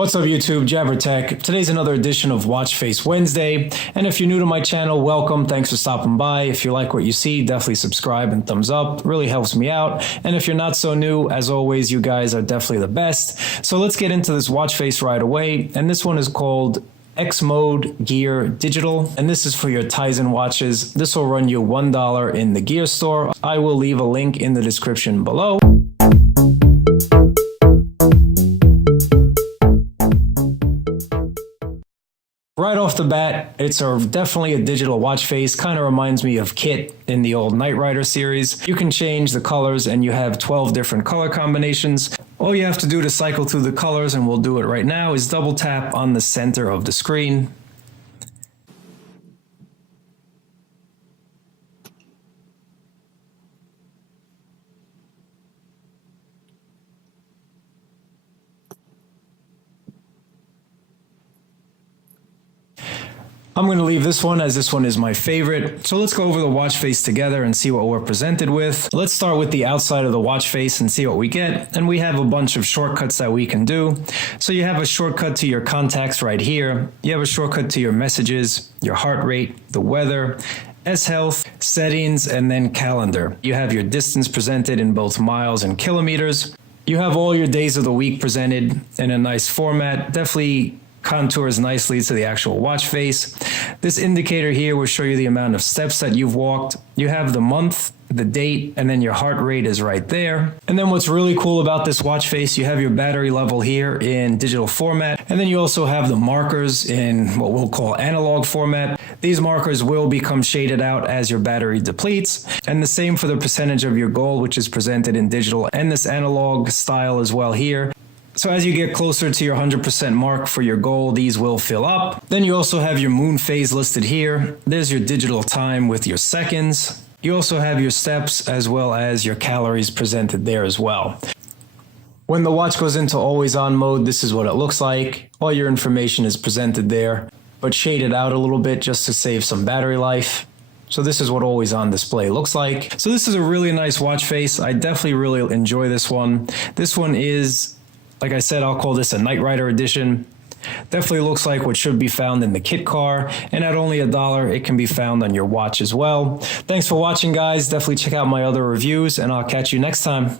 What's up YouTube, Jabber Tech. Today's another edition of Watch Face Wednesday, and if you're new to my channel, welcome, thanks for stopping by. If you like what you see, definitely subscribe and thumbs up, it really helps me out. And if you're not so new, as always, you guys are definitely the best. So let's get into this watch face right away, and this one is called Xmode Gear Digital, and this is for your Tizen watches. This will run you $1 in the gear store. I will leave a link in the description below. Right off the bat, it's definitely a digital watch face. Kind of reminds me of Kit in the old Knight Rider series. You can change the colors and you have 12 different color combinations. All you have to do to cycle through the colors, and we'll do it right now, is double tap on the center of the screen. I'm going to leave this one as this one is my favorite. So let's go over the watch face together and see what we're presented with. Let's start with the outside of the watch face and see what we get. And we have a bunch of shortcuts that we can do. So you have a shortcut to your contacts right here. You have a shortcut to your messages, your heart rate, the weather, S-Health, settings, and then calendar. You have your distance presented in both miles and kilometers. You have all your days of the week presented in a nice format. Definitely contours nicely to the actual watch face. This indicator here will show you the amount of steps that you've walked. You have the month, the date, and then your heart rate is right there. And then what's really cool about this watch face, you have your battery level here in digital format, and then you also have the markers in what we'll call analog format. These markers will become shaded out as your battery depletes, and the same for the percentage of your goal, which is presented in digital and this analog style as well here. So as you get closer to your 100% mark for your goal, these will fill up. Then you also have your moon phase listed here. There's your digital time with your seconds. You also have your steps as well as your calories presented there as well. When the watch goes into always on mode, this is what it looks like. All your information is presented there, but shaded out a little bit just to save some battery life. So this is what always on display looks like. So this is a really nice watch face. I definitely really enjoy this one. This one is, like I said, I'll call this a Knight Rider edition. Definitely looks like what should be found in the kit car, and at only $1, it can be found on your watch as well. Thanks for watching, guys. Definitely check out my other reviews, and I'll catch you next time.